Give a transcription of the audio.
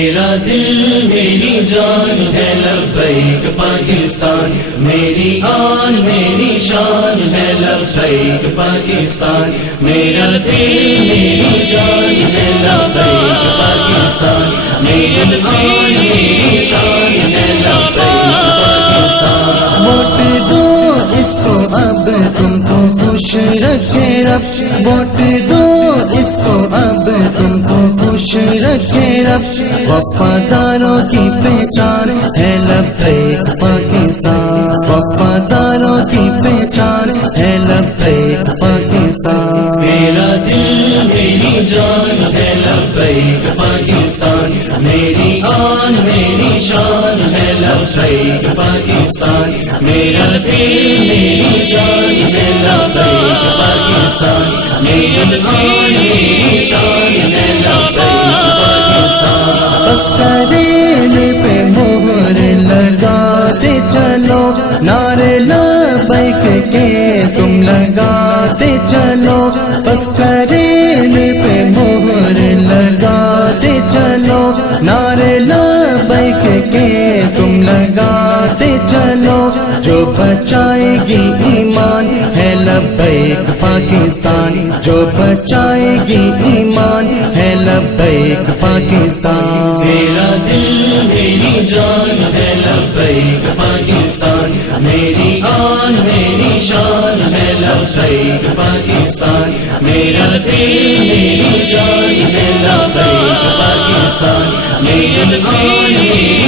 میرا دل میری جان ہے لبیک پاکستان، میری آن میری شان ہے لبیک پاکستان، میرا دل میری جان ہے لبیک پاکستان، میری آن میری شان ہے لبیک پاکستان۔ ووٹ دو اس کو اب تم کو خوش رکھے رب، ووٹ دو اس کو اب تم کو خوش رکھے رب، وفاداروں کی پہچان ہے لبیک پاکستان، وفاداروں کی پہچان ہے لبیک پاکستان۔ میرا دل میری جان ہے لبیک پاکستان، میری آن میری شان ہے لبیک پاکستان، میرا دل میری جان ہے لبیک پاکستان، میری آن میری شان ہے لبیک پاکستان۔ بس کریل پہ مہر لگاتے چلو، نعرے لبیک کے تم لگاتے چلو، بس کریل پہ مہر لگاتے چلو، نعرے لبیک کے تم لگاتے چلو، جو بچائے گی ایمان ہے لبیک پاکستان، جو بچائے گی ایمان ہے لبیک پاکستان۔ میرا دل میری جان ہے لبیک پاکستان، میری آن میری شان ہے لبیک پاکستان، میرا دل میری جان ہے لبیک پاکستان، میری آن میری